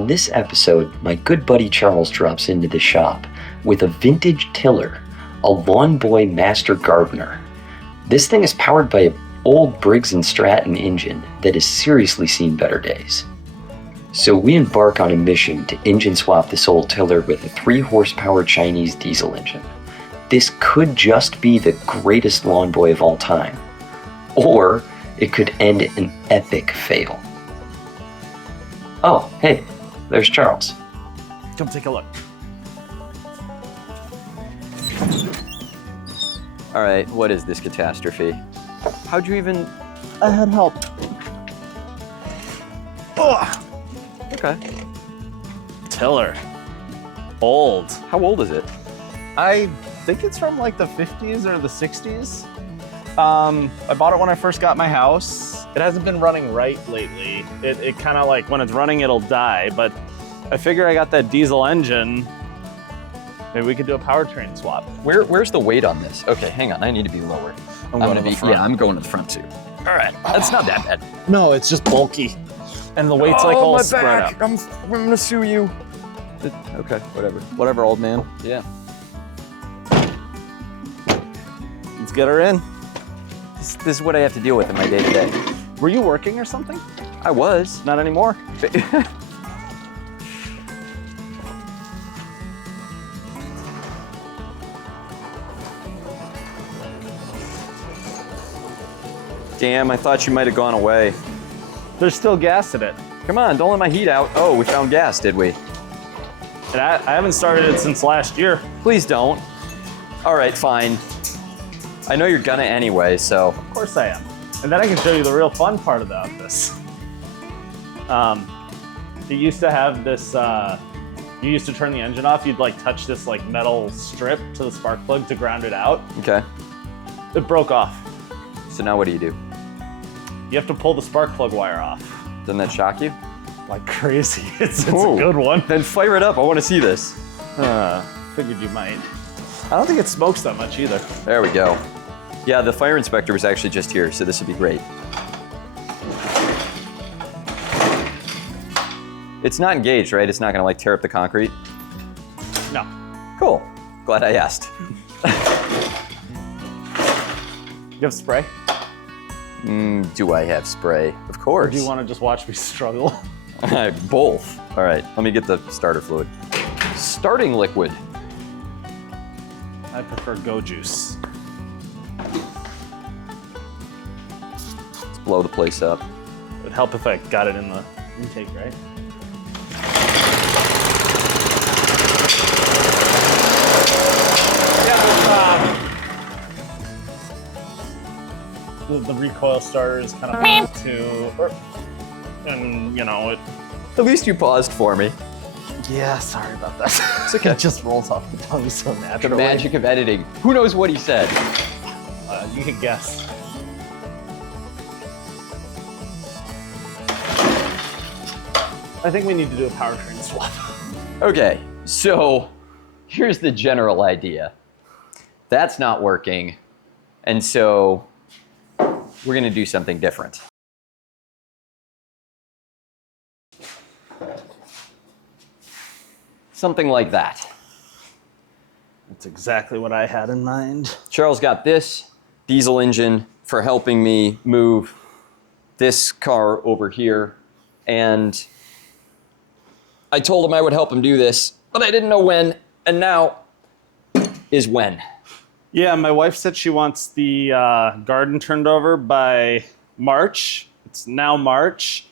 On this episode, my good buddy Charles drops into the shop with a vintage tiller, a Lawn Boy Master Gardener. This thing is powered by an old Briggs Stratton engine that has seriously seen better days. So we embark on a mission to engine swap this old tiller with a 3-horsepower Chinese diesel engine. This could just be the greatest lawn boy of all time, or it could end an epic fail. Oh, hey, there's Charles. Come take a look. All right, what is this catastrophe? How'd you even... I had help. Ugh. Okay. Tiller. Old. How old is it? I think it's from like the 50s or the 60s. I bought it when I first got my house. It hasn't been running right lately. It kind of like, when it's running, it'll die, but I figure I got that diesel engine. Maybe we could do a powertrain swap. Where's the weight on this? Okay, hang on, I need to be lower. I'm going to the front. Yeah, I'm going to the front too. All right. That's not that bad. No, it's just bulky. And the weight's like all my spread back. out. I'm gonna sue you. Okay, whatever. Whatever, old man. Yeah. Let's get her in. This is what I have to deal with in my day-to-day. Were you working or something? I was. Not anymore. Damn, I thought you might have gone away. There's still gas in it. Come on, don't let my heat out. Oh, we found gas, did we? And I haven't started it since last year. Please don't. All right, fine. I know you're gonna anyway, so. Of course I am. And then I can show you the real fun part about this. It used to have this, you used to turn the engine off, you'd like touch this like metal strip to the spark plug to ground it out. Okay. It broke off. So now what do? You have to pull the spark plug wire off. Doesn't that shock you? Like crazy. It's a Whoa. good one. Then fire it up, I wanna see this. Figured you might. I don't think it smokes that much either. There we go. Yeah, the fire inspector was actually just here, so this would be great. It's not engaged, right? It's not gonna like tear up the concrete? No. Cool, glad I asked. You have spray? Do I have spray? Of course. Or do you want to just watch me struggle? Both. All right, let me get the starter fluid. Starting liquid. I prefer Go Juice. Let's blow the place up. It would help if I got it in the intake, right? Yeah, the recoil starter is kind of hard to, and you know, it. At least you paused for me. Yeah, sorry about that. It's okay. It just rolls off the tongue so The naturally. magic of editing. Who knows what he said? You can guess. I think we need to do a powertrain swap. Okay, so here's the general idea. That's not working, and so we're gonna do something different. Something like that. That's exactly what I had in mind. Charles got this diesel engine for helping me move this car over here, and I told him I would help him do this, but I didn't know when, and now is when. Yeah, my wife said she wants the garden turned over by March. It's now March.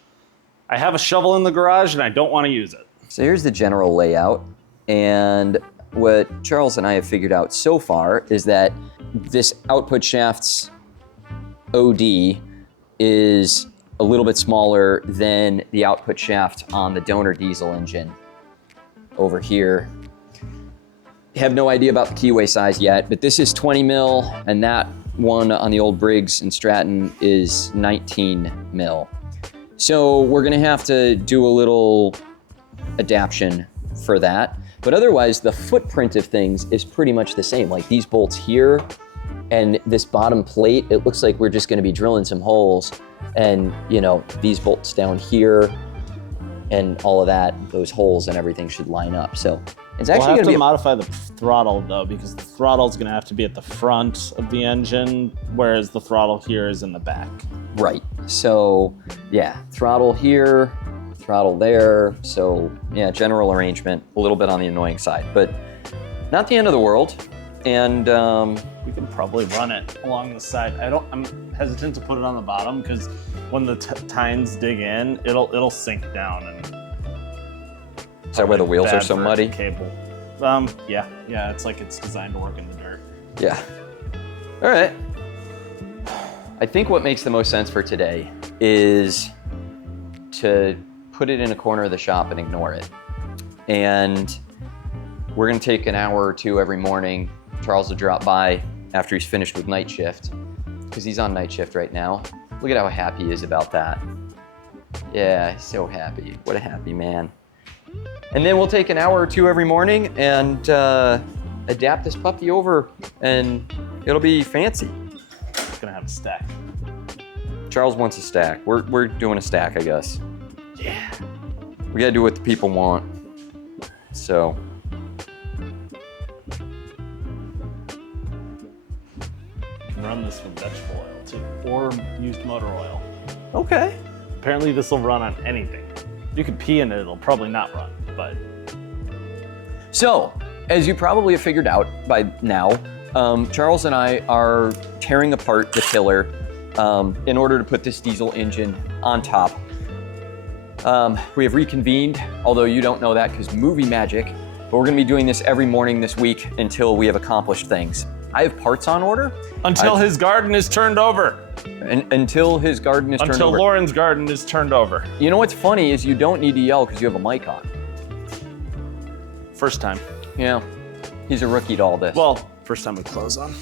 I have a shovel in the garage and I don't want to use it. So here's the general layout, and what Charles and I have figured out so far is that this output shaft's OD is a little bit smaller than the output shaft on the donor diesel engine over here. Have no idea about the keyway size yet, but this is 20 mil, and that one on the old Briggs and Stratton is 19 mil. So we're gonna have to do a little adaptation for that. But otherwise, the footprint of things is pretty much the same. Like these bolts here and this bottom plate, it looks like we're just gonna be drilling some holes. And you know, these bolts down here, and all of that, those holes and everything should line up. So it's We'll actually have going to to be modify the throttle though, because the throttle is going to have to be at the front of the engine, whereas the throttle here is in the back. right. So yeah, throttle here, throttle there. So yeah, general arrangement, a little bit on the annoying side, but not the end of the world. And We can probably run it along the side. I'm hesitant to put it on the bottom because when the tines dig in, it'll sink down. And is that why the wheels are so for muddy? Cable. Yeah. It's like it's designed to work in the dirt. Yeah. All right. I think what makes the most sense for today is to put it in a corner of the shop and ignore it. And we're going to take an hour or two every morning. Charles will drop by after he's finished with night shift, because he's on night shift right now. Look at how happy he is about that. Yeah, he's so happy. What a happy man. And then we'll take an hour or two every morning and adapt this puppy over, and it'll be fancy. It's gonna have a stack. Charles wants a stack. We're doing a stack, I guess. Yeah. We gotta do what the people want. So. You can run this with vegetable oil too, or used motor oil. Okay. Apparently this will run on anything. You could pee in it, it'll probably not run, but. So, as you probably have figured out by now, Charles and I are tearing apart the tiller in order to put this diesel engine on top. We have reconvened, although you don't know that because movie magic, but we're gonna be doing this every morning this week until we have accomplished things. I have parts on order. Until his garden is turned over. Until his garden is turned over. Until Lauren's garden is turned over. You know what's funny is you don't need to yell because you have a mic on. First time. Yeah, he's a rookie to all this. Well, first time with clothes on.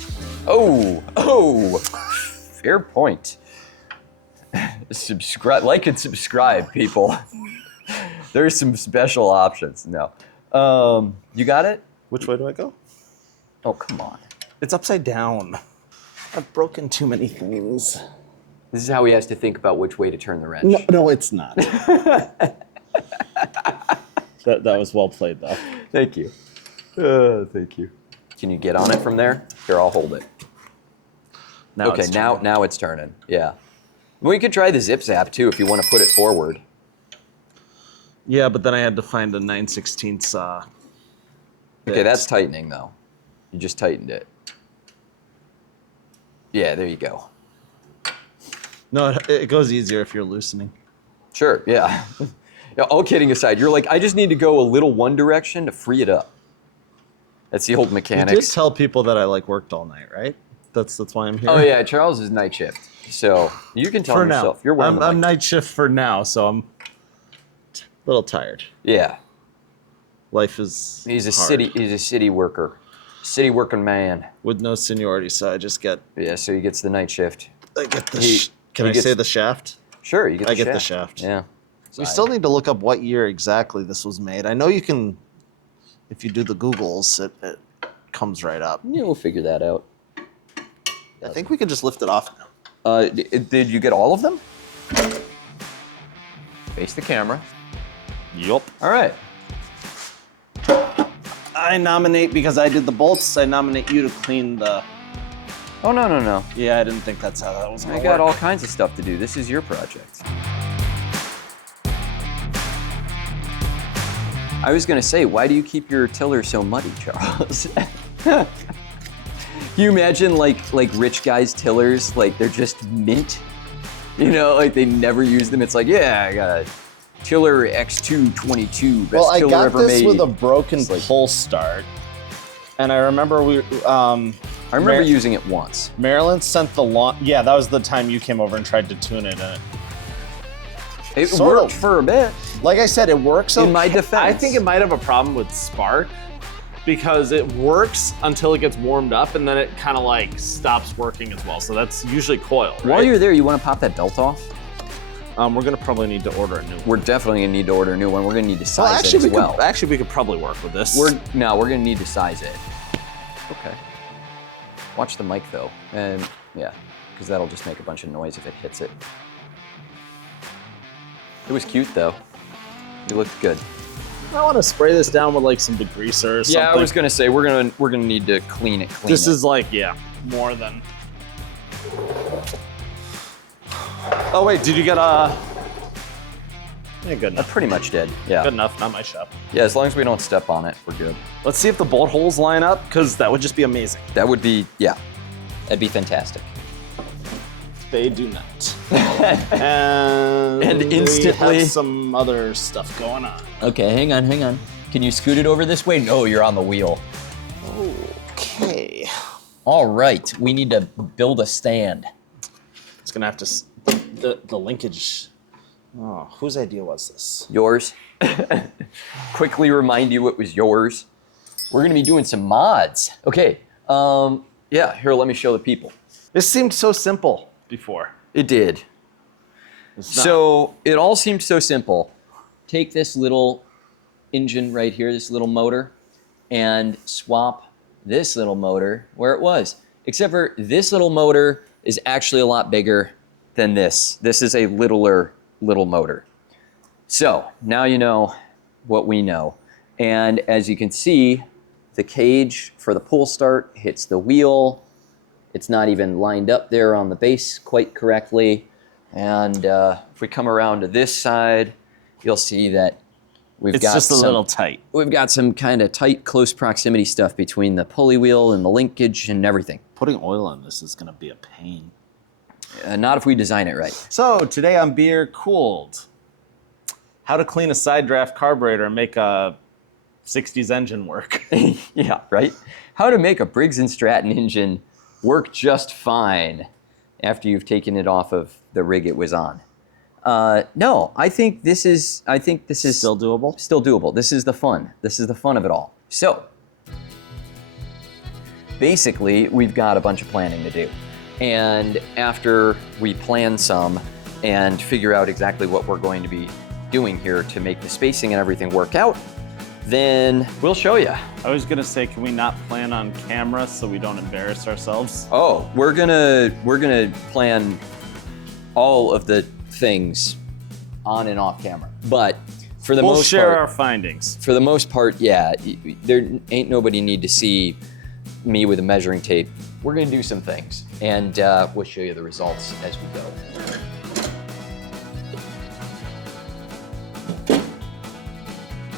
Oh, fair point. Subscribe, like and subscribe, people. There's some special options. No, you got it? Which way do I go? Oh, come on. It's upside down. I've broken too many things. This is how he has to think about which way to turn the wrench. No, it's not. That was well played, though. Thank you. Thank you. Can you get on it from there? Here, I'll hold it. Now okay, it's now it's turning. Yeah. We could try the zip zap too if you want to put it forward. Yeah, but then I had to find a 9/16 saw. Okay, that's tightening though. You just tightened it. Yeah, there you go. No, it goes easier if you're loosening. Sure, yeah. Yeah, all kidding aside, you're like, I just need to go a little one direction to free it up. That's the old You mechanics. did tell people that I worked all night, right? That's why I'm here. Oh yeah, Charles is night shift, so you can tell For yourself. now. You're wearing I'm night shift for now, so I'm a little tired. Yeah, Life is he's a hard. city worker, city working man. With no seniority, so I just get. Yeah, so he gets the night shift. I get the. He- Can he I gets- say the shaft? Sure, you get. I get the shaft. Yeah. We still need to look up what year exactly this was made. I know you can, if you do the Googles, it comes right up. Yeah, we'll figure that out. I think we can just lift it off now. Did you get all of them? Face the camera. Yup. All right. I nominate, because I did the bolts, I nominate you to clean the... Oh, no. Yeah, I didn't think that's how that was going I to got work. all kinds of stuff to do. This is your project. I was going to say, why do you keep your tiller so muddy, Charles? Can you imagine like rich guys' tillers, like they're just mint? You know, like they never use them. It's like, yeah, I got a tiller X222, best Well, I tiller got ever this made. with a broken It's like- pull start. And I remember I remember using it once. Marilyn sent the lawn. Yeah, that was the time you came over and tried to tune it. And It Sort worked of. for a bit. like I said, it works. In my defense. I think it might have a problem with spark, because it works until it gets warmed up, and then it kind of like stops working as well. So that's usually coil. Right? While you're there, you want to pop that belt off? we're gonna probably need to order a new one. We're definitely gonna need to order a new one. We're gonna need to size it as well. We could probably work with this. We're gonna need to size it. Okay. Watch the mic though, and yeah, because that'll just make a bunch of noise if it hits it. It was cute though. You look good. I want to spray this down with like some degreaser or something. Yeah, I was gonna say we're gonna need to clean it. This is like, yeah, more than. Oh wait, did you get a? Yeah, good I enough. pretty much did. Yeah. Good enough, not my shop. Yeah, as long as we don't step on it, we're good. Let's see if the bolt holes line up, because that would just be amazing. That would be, yeah, that'd be fantastic. They do not. and instantly- we have some other stuff going on. Okay, hang on. Can you scoot it over this way? No, you're on the wheel. Okay. All right, we need to build a stand. It's gonna have to, the linkage. Oh, whose idea was this? Yours. Quickly remind you it was yours. We're gonna be doing some mods. Okay, yeah, here, let me show the people. This seemed so simple before. It did. It's not. So it all seemed so simple. Take this little engine right here, this little motor, and swap this little motor where it was. Except for this little motor is actually a lot bigger than this. This is a little motor. So now you know what we know. And as you can see, the cage for the pull start hits the wheel. It's not even lined up there on the base quite correctly. And if we come around to this side, you'll see that It's just a little tight. We've got some kind of tight, close proximity stuff between the pulley wheel and the linkage and everything. Putting oil on this is gonna be a pain. Not if we design it right. So today on BeAircooled, how to clean a side draft carburetor and make a 60s engine work. Yeah, right? How to make a Briggs Stratton engine work just fine after you've taken it off of the rig it was on. No, I think this is Still doable? Still doable. This is the fun. This is the fun of it all. So, basically, we've got a bunch of planning to do. And after we plan some and figure out exactly what we're going to be doing here to make the spacing and everything work out, then we'll show you. I was gonna say, can we not plan on camera so we don't embarrass ourselves? Oh, we're gonna plan all of the things on and off camera. But for the We'll most share part, our findings. for the most part, yeah, there ain't nobody need to see me with a measuring tape. We're gonna do some things, and we'll show you the results as we go.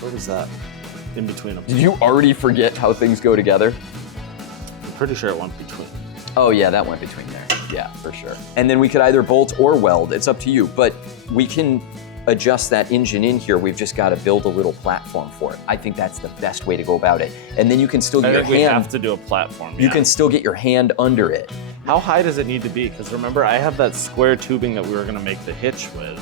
What was that? In between them. Did you already forget how things go together? I'm pretty sure it went between. Oh yeah, that went between there. Yeah, for sure. And then we could either bolt or weld. It's up to you. But we can adjust that engine in here. We've just got to build a little platform for it. I think that's the best way to go about it. And then you can still get your We hand. have to do a platform. You yeah. can still get your hand under it. How high does it need to be? Because remember, I have that square tubing that we were gonna make the hitch with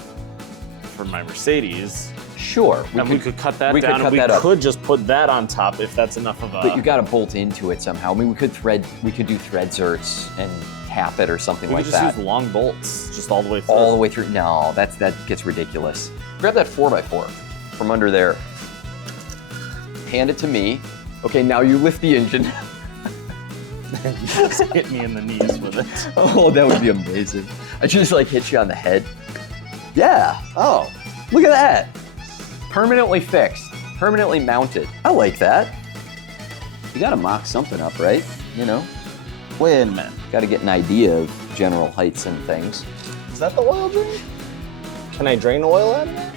for my Mercedes. Sure. We could cut that we could down, cut and we that up. could just put that on top if that's enough of a. But you got to bolt into it somehow. I mean, we could do thread zerts and tap it or something we like could just that. use long bolts, just all the way through. All the way through. No, that gets ridiculous. Grab that 4x4 from under there. Hand it to me. Okay, now you lift the engine. You just hit me in the knees with it. Oh, that would be amazing. I just like hit you on the head. Yeah. Oh, look at that. Permanently fixed, permanently mounted. I like that. You gotta mock something up, right? You know? Wait a minute. Gotta get an idea of general heights and things. Is that the oil drain? Can I drain oil out of there?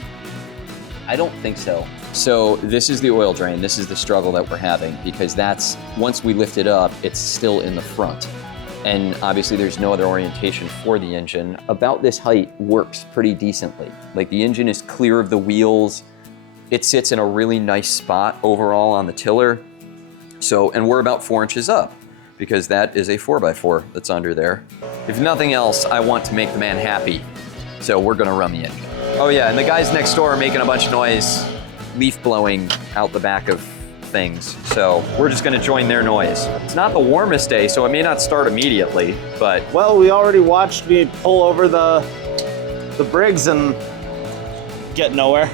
I don't think so. So this is the oil drain. This is the struggle that we're having because that's, once we lift it up, it's still in the front. And obviously there's no other orientation for the engine. About this height works pretty decently. Like the engine is clear of the wheels. It sits in a really nice spot overall on the tiller. So, and we're about 4 inches up because that is a 4x4 that's under there. If nothing else, I want to make the man happy. So we're gonna run the engine. Oh yeah, and the guys next door are making a bunch of noise, leaf blowing out the back of things. So we're just gonna join their noise. It's not the warmest day, so it may not start immediately, but Well, we already watched me pull over the Briggs and get nowhere.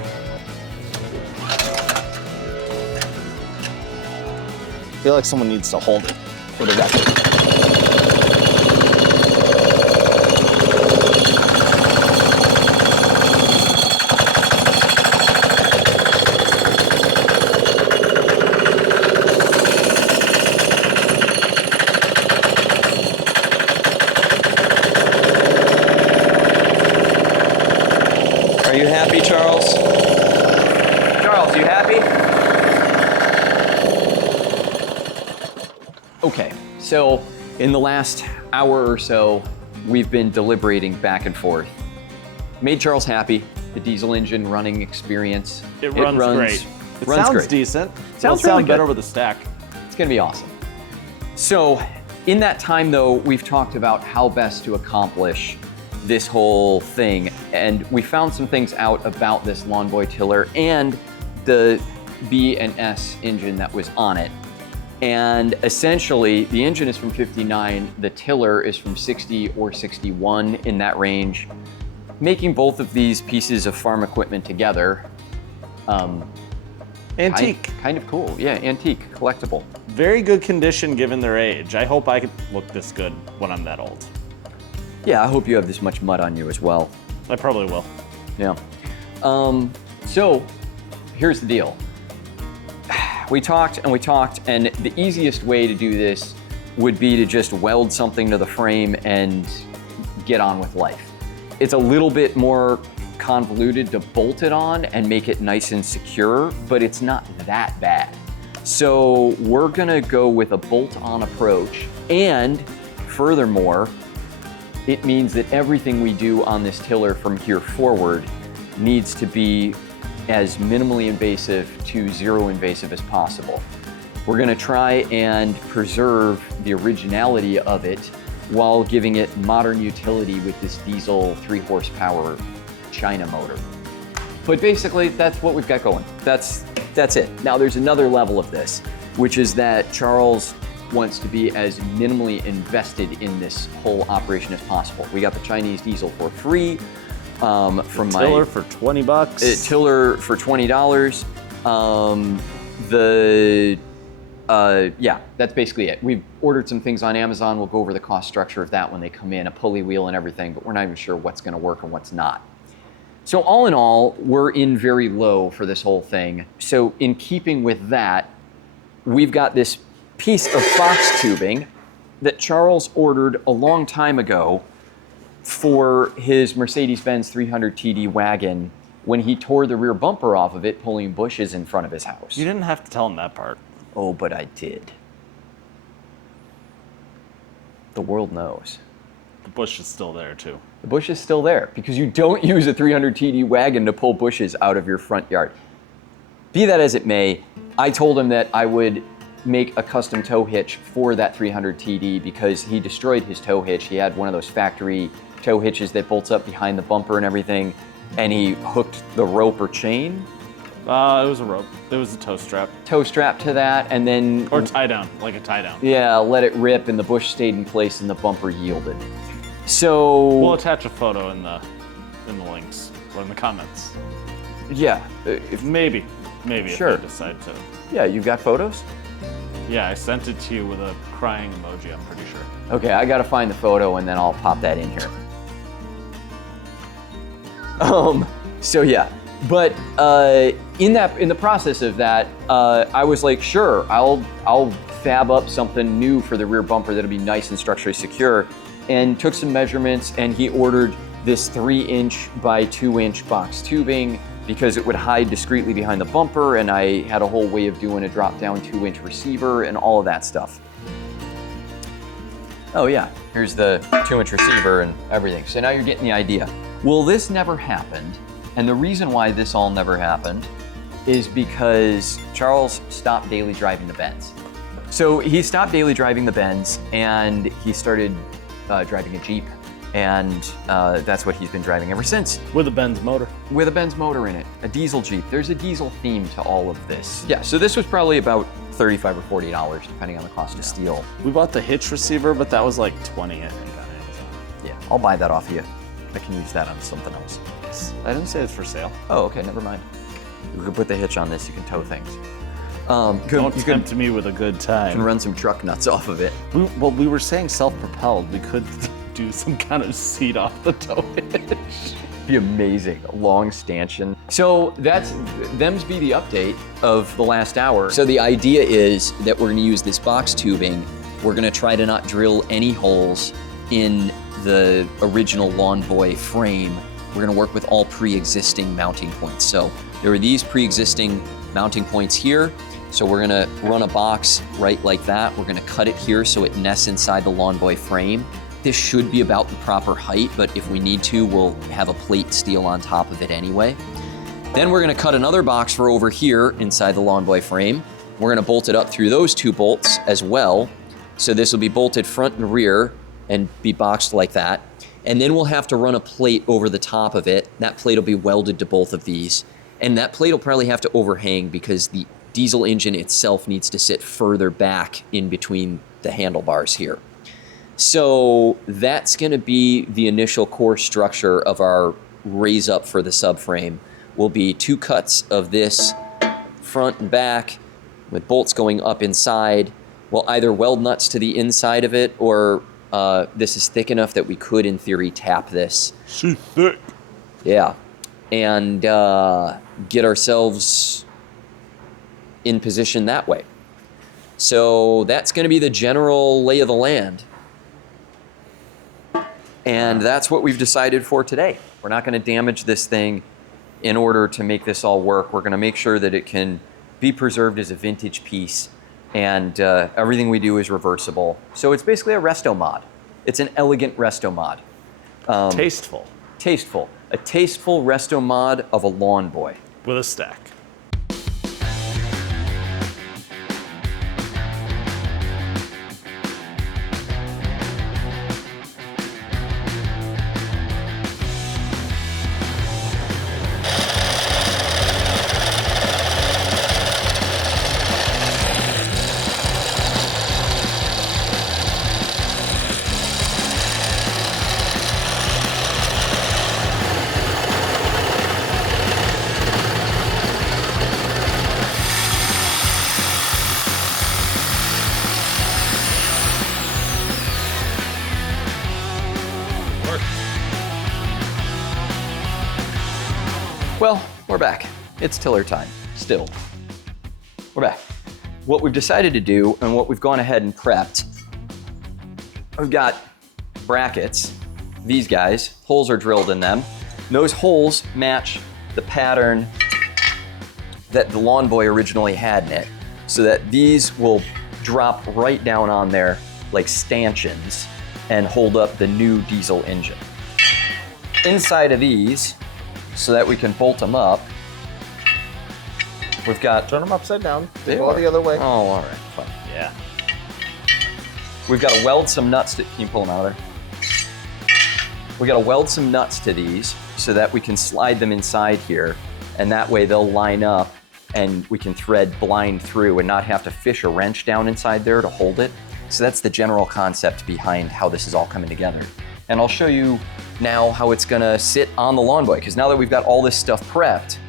I feel like someone needs to hold it for the record. Okay, so in the last hour or so, we've been deliberating back and forth. Made Charles happy. The diesel engine running experience. It runs great. It runs sounds great. decent. Sounds It'll really sound better good. with a stack. It's gonna be awesome. So in that time though, we've talked about how best to accomplish this whole thing. And we found some things out about this Lawn Boy tiller and the B&S engine that was on it. And essentially the engine is from 59, the tiller is from 60 or 61 in that range. Making both of these pieces of farm equipment together, Antique. kind of cool. Yeah, antique, collectible. Very good condition given their age. I hope I can look this good when I'm that old. Yeah, I hope you have this much mud on you as well. I probably will. Yeah. So here's the deal. We talked, and the easiest way to do this would be to just weld something to the frame and get on with life. It's a little bit more convoluted to bolt it on and make it nice and secure, but it's not that bad. So we're gonna go with a bolt-on approach, and furthermore, it means that everything we do on this tiller from here forward needs to be as minimally invasive to zero invasive as possible. We're gonna try and preserve the originality of it while giving it modern utility with this diesel 3 horsepower China motor. But basically, that's what we've got going. That's it. Now there's another level of this, which is that Charles wants to be as minimally invested in this whole operation as possible. We got the Chinese diesel for free from my Tiller for $20. Tiller for $20. Yeah, that's basically it. We've ordered some things on Amazon. We'll go over the cost structure of that when they come in, a pulley wheel and everything, but we're not even sure what's gonna work and what's not. So all in all, we're in very low for this whole thing. So in keeping with that, we've got this piece of box tubing that Charles ordered a long time ago for his Mercedes-Benz 300 TD wagon when he tore the rear bumper off of it, pulling bushes in front of his house. You didn't have to tell him that part. Oh, but I did. The world knows. The bush is still there too. The bush is still there because you don't use a 300 TD wagon to pull bushes out of your front yard. Be that as it may, I told him that I would make a custom tow hitch for that 300 TD because he destroyed his tow hitch. He had one of those factory tow hitches that bolts up behind the bumper and everything, and he hooked the rope or chain. It was a rope. It was a tow strap. Tow strap to that, and then... Or tie down, like a tie down. Yeah, let it rip, and the bush stayed in place, and the bumper yielded. So... We'll attach a photo in the links, or in the comments. Yeah. Maybe Sure. if I decide to. Yeah, you've got photos? Yeah, I sent it to you with a crying emoji, I'm pretty sure. Okay, I gotta find the photo, and then I'll pop that in here. So yeah, but in the process of that, I was like, sure, I'll fab up something new for the rear bumper that'll be nice and structurally secure, and took some measurements, and he ordered this 3-inch by 2-inch box tubing because it would hide discreetly behind the bumper, and I had a whole way of doing a drop-down 2-inch receiver and all of that stuff. Oh yeah, here's the 2-inch receiver and everything. So now you're getting the idea. Well, this never happened, and the reason why this all never happened is because Charles stopped daily driving the Benz. So he stopped daily driving the Benz, and he started driving a Jeep, and that's what he's been driving ever since. With a Benz motor. With a Benz motor in it, a diesel Jeep. There's a diesel theme to all of this. Yeah, so this was probably about $35 or $40, depending on the cost of steel. We bought the hitch receiver, but that was like $20, I think, on Amazon. Yeah, I'll buy that off you. I can use that on something else. I didn't say it's for sale. Oh, okay, never mind. You can put the hitch on this, you can tow things. Don't tempt me with a good You time. can run some truck nuts off of it. We were saying self-propelled. We could do some kind of seat off the tow hitch. Be amazing, long stanchion. So them's be the update of the last hour. So the idea is that we're gonna use this box tubing. We're gonna try to not drill any holes in the original Lawn Boy frame. We're gonna work with all pre-existing mounting points. So there are these pre-existing mounting points here. So we're gonna run a box right like that. We're gonna cut it here so it nests inside the Lawn Boy frame. This should be about the proper height, but if we need to, we'll have a plate steel on top of it anyway. Then we're gonna cut another box for over here inside the Lawn Boy frame. We're gonna bolt it up through those 2 bolts as well. So this will be bolted front and rear and be boxed like that. And then we'll have to run a plate over the top of it. That plate will be welded to both of these. And that plate will probably have to overhang because the diesel engine itself needs to sit further back in between the handlebars here. So that's gonna be the initial core structure of our raise up for the subframe. Will be 2 cuts of this front and back with bolts going up inside. We'll either weld nuts to the inside of it, or this is thick enough that we could, in theory, tap this. Too thick. Yeah. And get ourselves in position that way. So that's going to be the general lay of the land. And that's what we've decided for today. We're not going to damage this thing in order to make this all work. We're going to make sure that it can be preserved as a vintage piece, and everything we do is reversible. So it's basically a resto mod. It's an elegant resto mod. Tasteful. Tasteful. A tasteful resto mod of a Lawn Boy. With a stack. Well, we're back. It's tiller time, still. We're back. What we've decided to do, and what we've gone ahead and prepped, we've got brackets, these guys, holes are drilled in them. Those holes match the pattern that the Lawn Boy originally had in it, so that these will drop right down on there like stanchions and hold up the new diesel engine. Inside of these, so that we can bolt them up, we've got... Turn them upside down. They Go are. the other way. Oh, all right, fine. Yeah. We've got to weld some nuts to... Can you pull them out of there? We got to weld some nuts to these so that we can slide them inside here, and that way they'll line up and we can thread blind through and not have to fish a wrench down inside there to hold it. So that's the general concept behind how this is all coming together. And I'll show you now how it's gonna sit on the Lawn Boy, because now that we've got all this stuff prepped,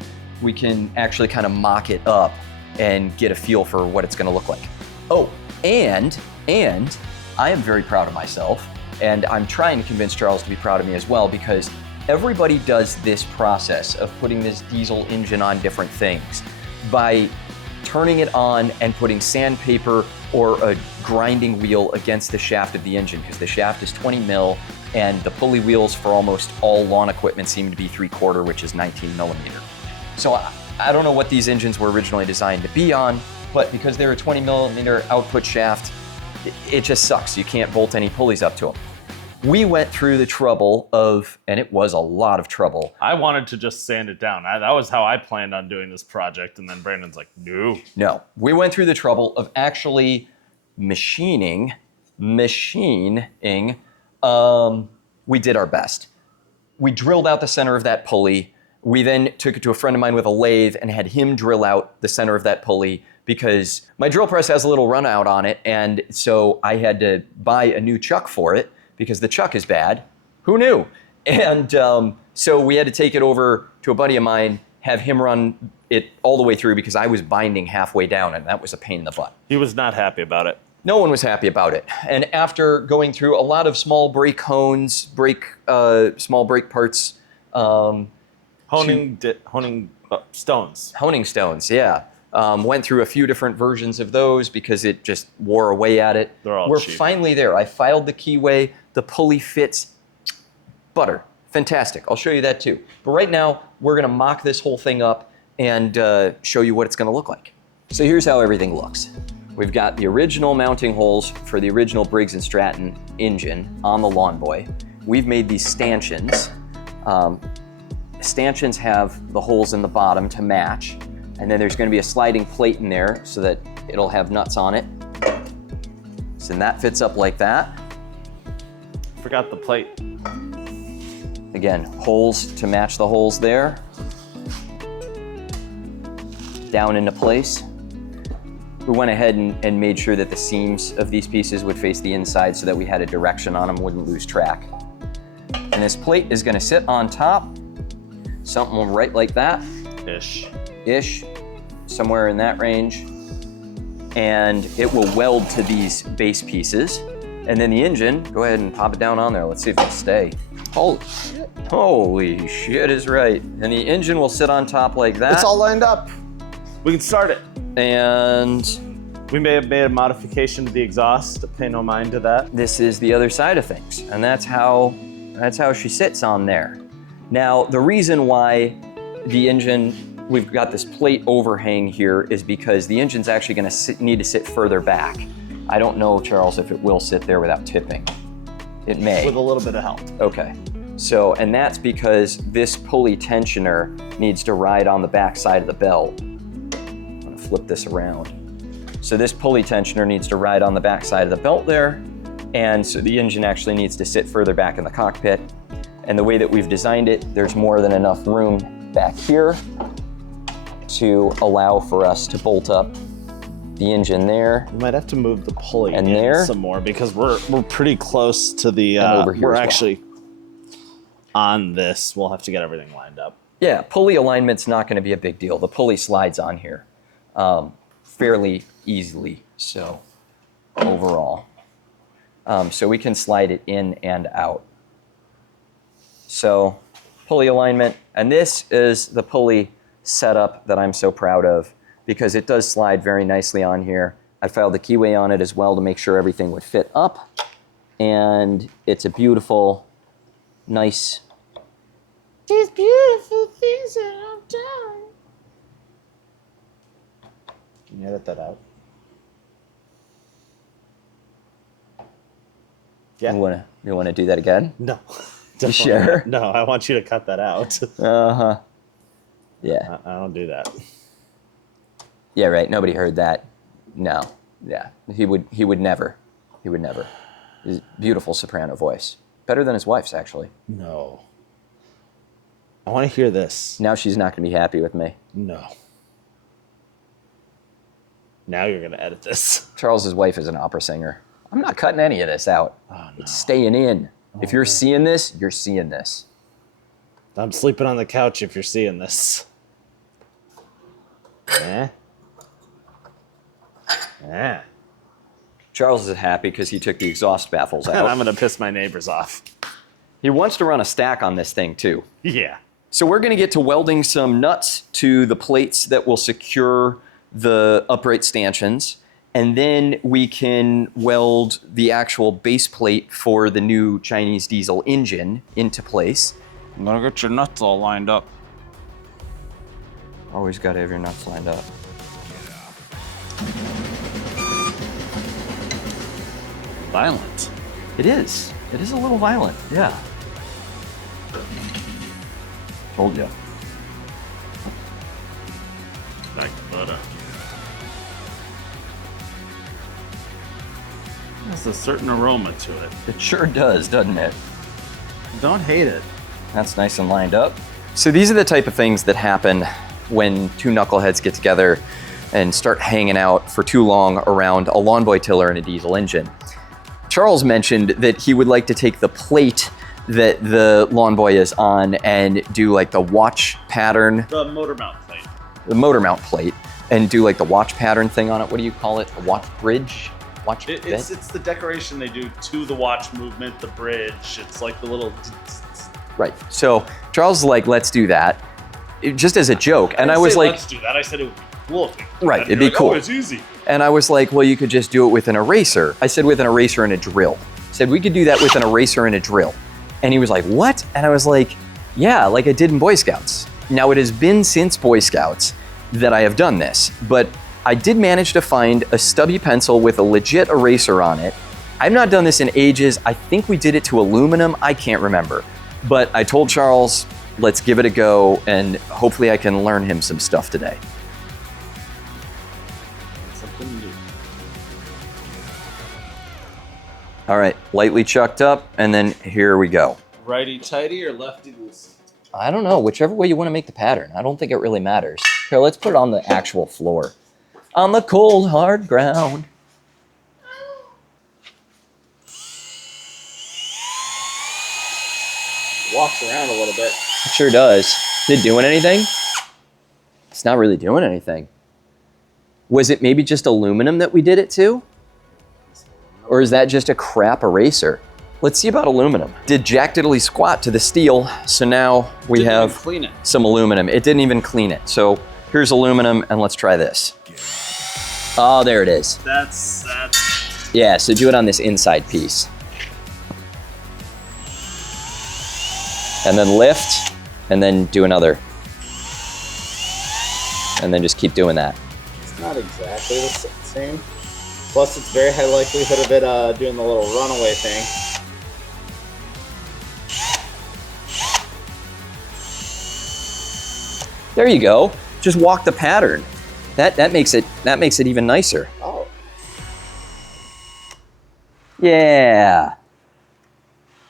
we can actually kind of mock it up and get a feel for what it's gonna look like. Oh, and I am very proud of myself, and I'm trying to convince Charles to be proud of me as well, because everybody does this process of putting this diesel engine on different things by turning it on and putting sandpaper or a grinding wheel against the shaft of the engine, because the shaft is 20 mil and the pulley wheels for almost all lawn equipment seem to be 3/4, which is 19 millimeter. So I don't know what these engines were originally designed to be on, but because they're a 20 millimeter output shaft, it just sucks. You can't bolt any pulleys up to them. We went through the trouble of, and it was a lot of trouble. I wanted to just sand it down. That was how I planned on doing this project, and then Brandon's like, no. No, we went through the trouble of actually machining. We did our best. We drilled out the center of that pulley. We then took it to a friend of mine with a lathe and had him drill out the center of that pulley, because my drill press has a little run out on it, and so I had to buy a new chuck for it because the chuck is bad. Who knew? And so we had to take it over to a buddy of mine, have him run it all the way through, because I was binding halfway down, and that was a pain in the butt. He was not happy about it. No one was happy about it. And after going through a lot of small brake hones, small brake parts, Honing stones. honing stones, yeah. Went through a few different versions of those because it just wore away at it. We're cheap. Finally there. I filed the keyway. The pulley fits butter. Fantastic. I'll show you that too. But right now, we're going to mock this whole thing up and show you what it's going to look like. So here's how everything looks. We've got the original mounting holes for the original Briggs Stratton engine on the Lawn Boy. We've made these stanchions. Stanchions have the holes in the bottom to match, and then there's going to be a sliding plate in there so that it'll have nuts on it. So that fits up like that. Forgot the plate. Again, holes to match the holes there. Down into place. We went ahead and made sure that the seams of these pieces would face the inside so that we had a direction on them, wouldn't lose track. And this plate is gonna sit on top, something right like that. Ish, somewhere in that range. And it will weld to these base pieces. And then the engine, go ahead and pop it down on there. Let's see if it'll stay. Holy shit. Holy shit is right. And the engine will sit on top like that. It's all lined up. We can start it. And we may have made a modification to the exhaust, to pay no mind to that. This is the other side of things. And that's how she sits on there. Now, the reason why the engine, we've got this plate overhang here is because the engine's actually gonna need to sit further back. I don't know, Charles, if it will sit there without tipping. It may. With a little bit of help. Okay. So, and that's because this pulley tensioner needs to ride on the back side of the belt. I'm gonna flip this around. So this pulley tensioner needs to ride on the back side of the belt there. And so the engine actually needs to sit further back in the cockpit. And the way that we've designed it, there's more than enough room back here to allow for us to bolt up the engine there. We might have to move the pulley and in there some more because we're pretty close to the, over here we're as well. actually on this. We'll have to get everything lined up. Yeah, pulley alignment's not gonna be a big deal. The pulley slides on here fairly easily, so overall. So we can slide it in and out. So pulley alignment, and this is the pulley setup that I'm so proud of because it does slide very nicely on here. I filed the keyway on it as well to make sure everything would fit up. And it's a beautiful, nice. These beautiful things that I've done. Can you edit that out? Yeah. You wanna do that again? No. You sure? No, I want you to cut that out. Uh-huh. Yeah. I don't do that. Yeah, right. Nobody heard that. No. Yeah. He would never. He would never. His beautiful soprano voice. Better than his wife's, actually. No. I want to hear this. Now she's not going to be happy with me. No. Now you're going to edit this. Charles's wife is an opera singer. I'm not cutting any of this out. Oh, no. It's staying in. If you're seeing this, you're seeing this. I'm sleeping on the couch if you're seeing this. Eh? Eh. Charles is happy because he took the exhaust baffles And out. I'm going to piss my neighbors off. He wants to run a stack on this thing, too. Yeah. So we're going to get to welding some nuts to the plates that will secure the upright stanchions. And then we can weld the actual base plate for the new Chinese diesel engine into place. I'm going to get your nuts all lined up. Always got to have your nuts lined up. Violent. It is. It is a little violent, yeah. Told you. Like butter. There's a certain aroma to it. It sure does, doesn't it? Don't hate it. That's nice and lined up. So these are the type of things that happen when two knuckleheads get together and start hanging out for too long around a lawn boy tiller and a diesel engine. Charles mentioned that he would like to take the plate that the lawn boy is on and do like the watch pattern. The motor mount plate. The motor mount plate, and do like the watch pattern thing on it. What do you call it? A watch bridge? Watch bed? It's the decoration they do to the watch movement, the bridge. It's like the little... Right. So Charles is like, let's do that. Just as a joke. And I was like, let's do that. I said it would be cool. Right, it'd be cool. Oh, it's easy. And I was like, well, you could just do it with an eraser. I said with an eraser and a drill. I said we could do that with an eraser and a drill. And he was like, what? And I was like, yeah, like I did in Boy Scouts. Now it has been since Boy Scouts that I have done this, but I did manage to find a stubby pencil with a legit eraser on it. I've not done this in ages. I think we did it to aluminum. I can't remember. But I told Charles, let's give it a go, and hopefully I can learn him some stuff today. Something new. All right, lightly chucked up, and then here we go. Righty tighty or lefty loosey? I don't know, whichever way you want to make the pattern. I don't think it really matters. Here, let's put it on the actual floor. On the cold, hard ground. Walks around a little bit. It sure does. Is it doing anything? It's not really doing anything. Was it maybe just aluminum that we did it to? Or is that just a crap eraser? Let's see about aluminum. Did jack diddly squat to the steel, so now we have clean it. some aluminum. It didn't even clean it. So here's aluminum, and let's try this. Oh, there it is. That's. Yeah, so do it on this inside piece. And then lift, and then do another. And then just keep doing that. It's not exactly the same. Plus, it's very high likelihood of it doing the little runaway thing. There you go. Just walk the pattern. That makes it even nicer. Oh. Yeah.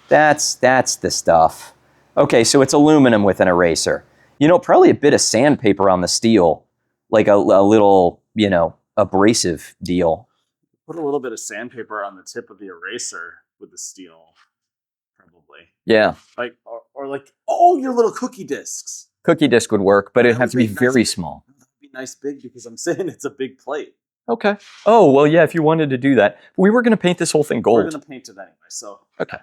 That's the stuff. Okay, so it's aluminum with an eraser. You know, probably a bit of sandpaper on the steel, like a little, you know, abrasive deal. Put a little bit of sandpaper on the tip of the eraser with the steel, probably. Yeah. Like, or like, oh, your little cookie discs. Cookie disc would work, but it'd That have would to be be nice. very small. That'd be nice big because I'm saying it's a big plate. Okay. Oh, well, yeah, if you wanted to do that. We were going to paint this whole thing gold. We're gonna paint it anyway, so. Okay.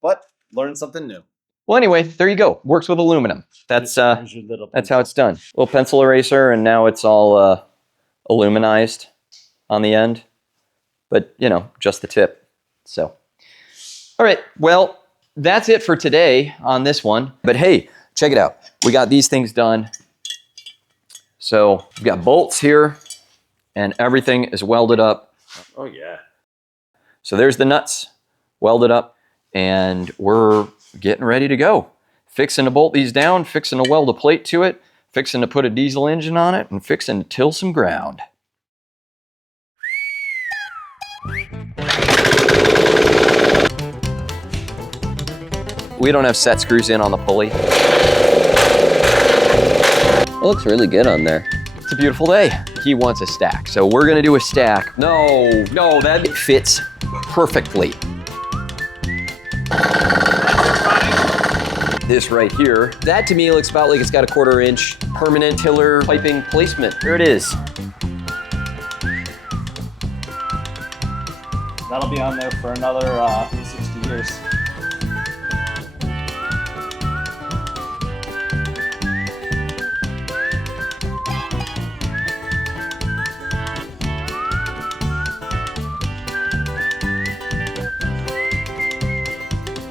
But learn something new. Well, anyway, there you go. Works with aluminum. That's There's your little how it's done. Little pencil eraser, and now it's all aluminized on the end. But, you know, just the tip. So, all right. Well, that's it for today on this one. But hey, check it out. We got these things done. So we've got bolts here, and everything is welded up. Oh yeah. So there's the nuts welded up, and we're getting ready to go. Fixing to bolt these down, fixing to weld a plate to it, fixing to put a diesel engine on it, and fixing to till some ground. We don't have set screws in on the pulley. It looks really good on there. It's a beautiful day. He wants a stack, so we're gonna do a stack. No, that fits perfectly. This right here, that to me looks about like it's got a 1/4 inch permanent tiller piping placement. There it is. That'll be on there for another 60 years.